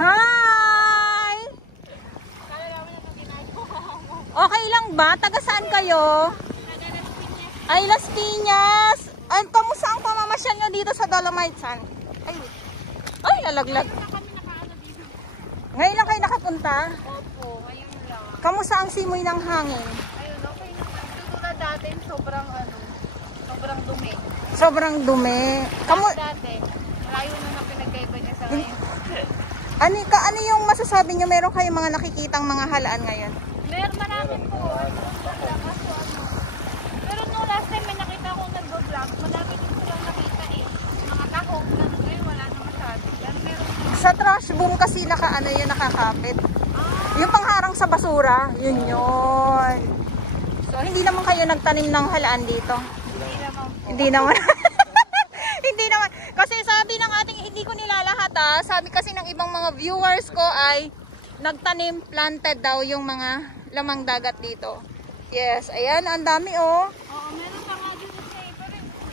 Hi! Okay lang ba? Taga saan kayo? Ay, Las Piñas. Ay, kamusta ang pamamasyal nyo dito sa Dolomites? Ay, ay, nalaglag. Ngayon lang kayo nakapunta? Opo, ngayon lang. Kamusta ang simoy ng hangin? Ayun, okay naman. Tulad dati, sobrang dumi. Sobrang dumi. Dati, malayo na pinagkaiba niya sa ngayon. Ano yung masasabi nyo? Meron kayong mga nakikitang mga halaan ngayon? Meron marami po. Pero no, last time may nakita akong nag-vlog, madami din silang nakita eh. Mga tahong, ganun ngayon, wala na masyado. Pero meron Sa trash boom kasi yun nakakapit. Yung pangharang sa basura, yun. So, hindi naman kayo nagtanim ng halaan dito? hindi naman po. Hindi naman. Hindi naman. Kasi sabi ng ating, hindi ko nilalahat sabi kasi ng ibang mga viewers ko ay nagtanim, planted daw yung mga lamang dagat dito. Yes, ayan, ang dami Oo, meron pa nga dito siya eh. Pero hindi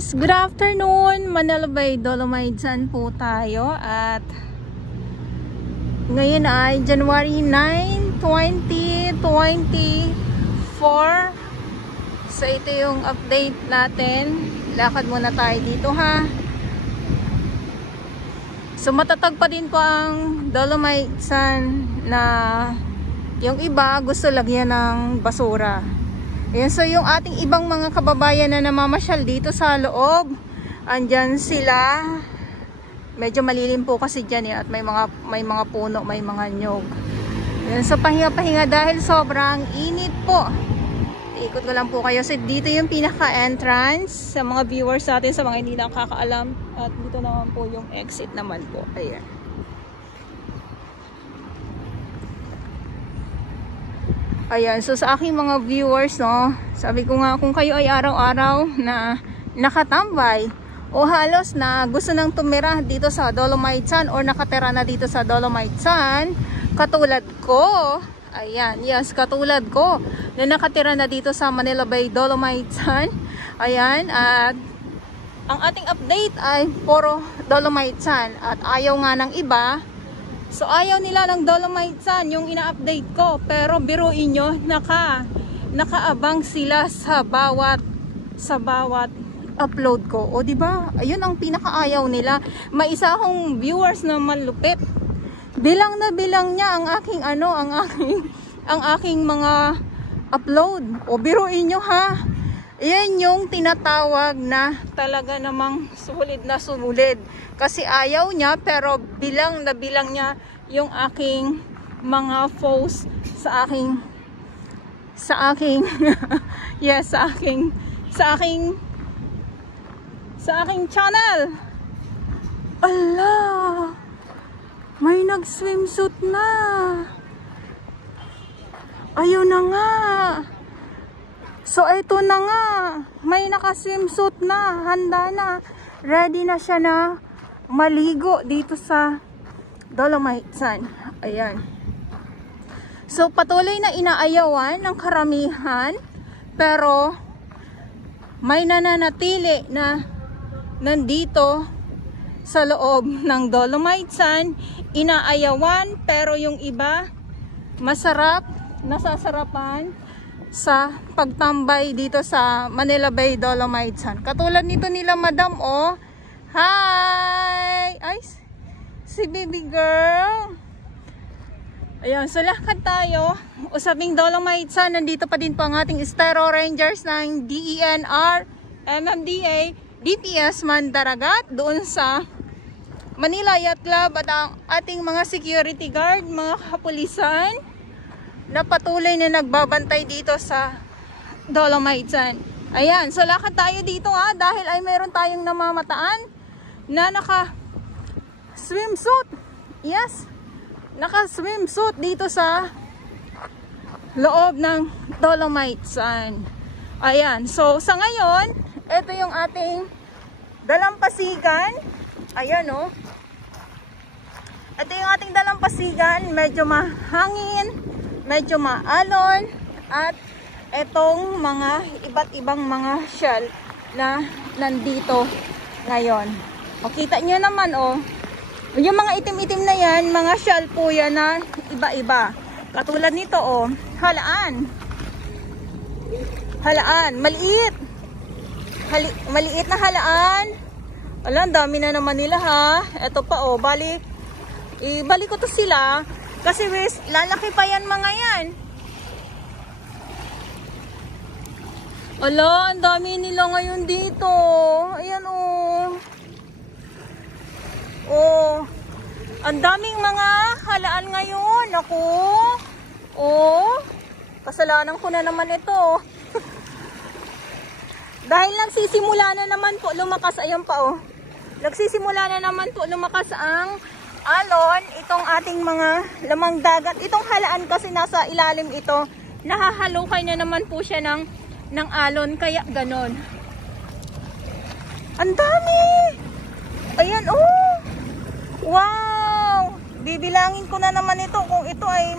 Yes, good afternoon. Manila Bay Dolomites po tayo at ngayon ay January 9, 2024. So ito yung update natin. Lakad muna tayo dito So matatag pa din po ang Dolomites na yung iba gusto lagyan ng basura. Ayan, so yung ating ibang mga kababayan na namamasyal dito sa loob, andyan sila. Medyo malilim po kasi dyan at may mga puno, may mga nyog. Ayan, so pahinga-pahinga dahil sobrang init po. Ikot ko lang po kayo. So dito yung pinaka-entrance sa mga viewers natin, sa mga hindi nakakaalam. At dito naman po yung exit naman po. Ayan. Ayan, so sa aking mga viewers, sabi ko nga kung kayo ay araw-araw na nakatambay o halos na gusto nang tumira dito sa Dolomites or nakatira na dito sa Dolomites, katulad ko, ayan, yes, katulad ko na nakatira na dito sa Manila Bay Dolomites, ayan, at ang ating update ay puro Dolomites at ayaw nga ng iba. So ayaw nila ng Dolomites yung ina-update ko, pero biruin nyo, nakaabang sila sa bawat upload ko. O di ba? Ayun ang pinakaayaw nila. May isa akong viewers na malupit. Bilang na bilang niya ang aking mga upload. O biruin nyo Yan yung tinatawag na talaga namang sulit na sulit. Kasi ayaw niya pero bilang na bilang niya yung aking mga post sa aking yes, sa aking channel. Ala, may nag-swimsuit na. Ayun na nga. So, ito na nga. May naka-swimsuit na. Handa na. Ready na siya na maligo dito sa Dolomite Sand. Ayan. So, patuloy na inaayawan ng karamihan. Pero, may nananatili na nandito sa loob ng Dolomite Sand. Inaayawan. Pero yung iba, masarap. Nasasarapan sa pagtambay dito sa Manila Bay Dolomite Sand. Katulad nito nila madam, oh. Hi! Ay, si baby girl. Ayan, so lakad tayo. Usabing Dolomite Sand, nandito pa din po ang ating Estero Rangers ng DENR, MMDA, DPS Mandaragat, doon sa Manila Yacht Club at ang ating mga security guard, mga kapulisan, na patuloy na nagbabantay dito sa Dolomite Sand. Ayan, so lakad tayo dito dahil ay meron tayong namamataan na naka swimsuit. Yes, naka swimsuit dito sa loob ng Dolomite Sand. Ayan, so sa ngayon, ito yung ating dalampasigan. Ayan, oh. Ito yung ating dalampasigan, medyo mahangin, medyo maalon, at etong mga iba't ibang mga shell na nandito ngayon. O, kita nyo naman, oh. Yung mga itim-itim na yan, mga shell po yan na iba-iba. Katulad nito, oh. Halaan. Halaan. Maliit. Maliit na halaan. Wala, ang dami na naman nila, ha. Ito pa, oh. Ibalik ko to sila. Kasi lalaki pa yan mga yan. Ala, ang dami nila ngayon dito. Ayan, oh. Oh. Ang daming mga halaan ngayon. Ako. Oh. Kasalanan ko na naman ito. Dahil nagsisimula na naman po lumakas. Ayan pa, oh. Nagsisimula na naman po lumakas ang alon, itong ating mga lamang dagat. Itong halaan kasi nasa ilalim ito, nahahalukay na naman po siya ng alon, kaya ganon. Ang dami! Ayan, oh! Wow! Bibilangin ko na naman ito kung ito ay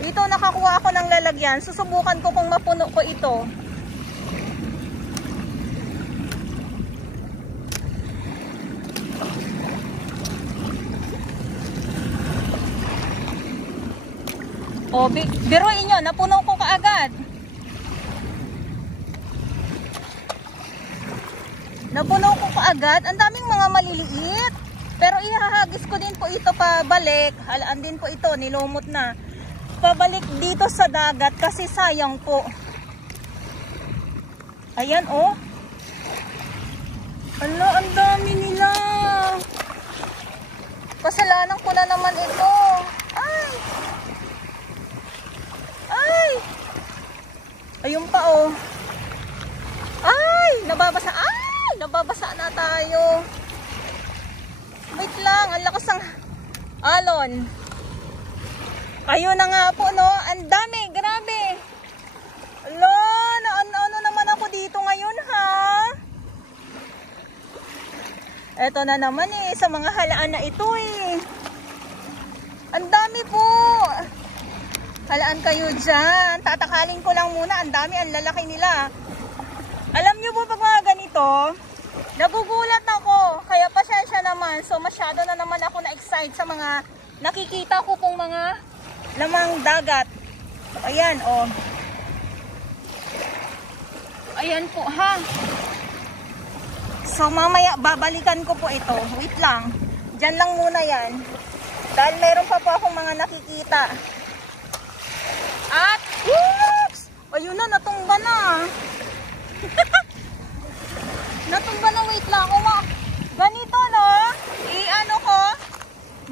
ito nakakuha ako ng lalagyan. Susubukan ko kung mapuno ko ito. O, biruin nyo, napuno ko kaagad. Napuno ko kaagad. Ang daming mga maliliit. Pero ihahagis ko din po ito pabalik. Halaan din po ito, nilumot na. Pabalik dito sa dagat kasi sayang po. Ayan, oh. Ala, ang dami nila. Kasalanan ko na naman ito. Ay! Ay! Ayun pa, oh. Ay! Nababasa. Ay! Nababasa na tayo. Wait lang. Ang lakas ng alon. Ayun na nga po, no? Ang dami. Grabe. Ala, ano naman ako dito ngayon, ha? Eto na naman, sa mga halaan na ito, Ang dami po. Halaan kayo dyan. Tatakalin ko lang muna. Ang dami, ang lalaki nila. Alam nyo po pag mga ganito, nagugulat ako. Kaya pasensya naman. So masyado na naman ako na-excite sa mga nakikita ko pong mga lamang dagat. Ayan, oh. Ayan po, ha. So mamaya babalikan ko po ito. Wait lang. Diyan lang muna yan. Dahil meron pa po akong mga nakikita. At, whoops! Ayun na, natumba na. Natumba na, wait lang. Ganito, no? I-ano ko.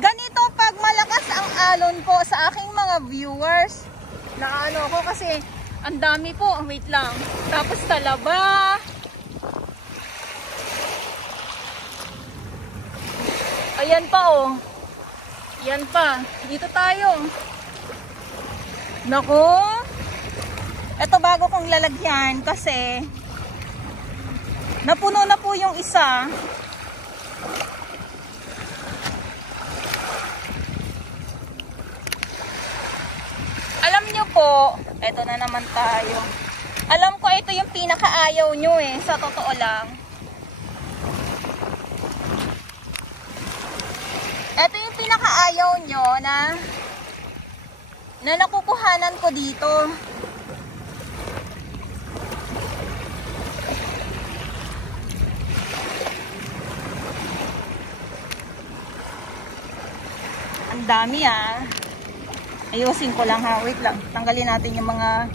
Ganito pag malakas ang alon po sa aking mga viewers. Na ano ko kasi ang dami po. Wait lang. Tapos talaba. Ayan pa oh. Yan pa. Dito tayo. Naku. Ito bago kong lalagyan kasi napuno na po yung isa. Alam nyo po, eto na naman tayo. Alam ko ito yung pinakaayaw nyo eh, sa totoo lang. Ito yung pinakaayaw nyo na nakukuhanan ko dito. Ang dami ah. Ayusin ko lang ha. Wait lang. Tanggalin natin yung mga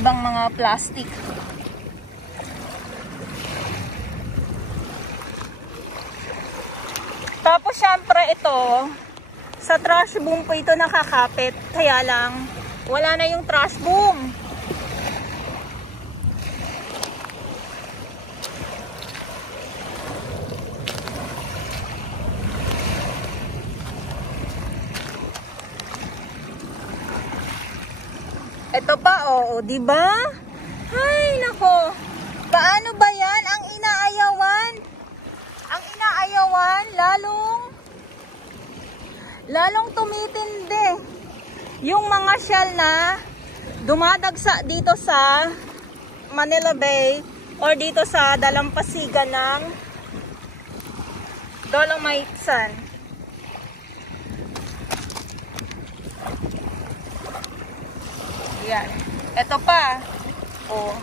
ibang mga plastic. Tapos syempre ito, sa trash boom po ito nakakapit. Kaya lang, wala na yung trash boom. Ito pa, oo, di ba? Ay, nako. Paano ba 'yan ang inaayawan? Ang inaayawan lalong tumitindi. Yung mga shell na dumadagsa dito sa Manila Bay or dito sa dalampasigan ng Dolomite Sand. Yan. Ito pa. Oh.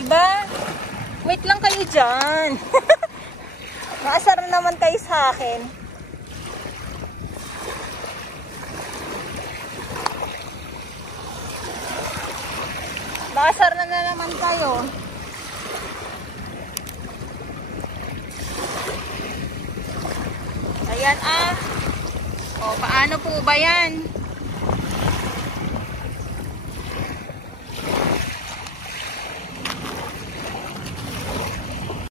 Diba? Wait lang kayo dyan. Maasar naman kayo sa akin. Maasar na naman kayo. Ayan ah. O, paano po ba yan?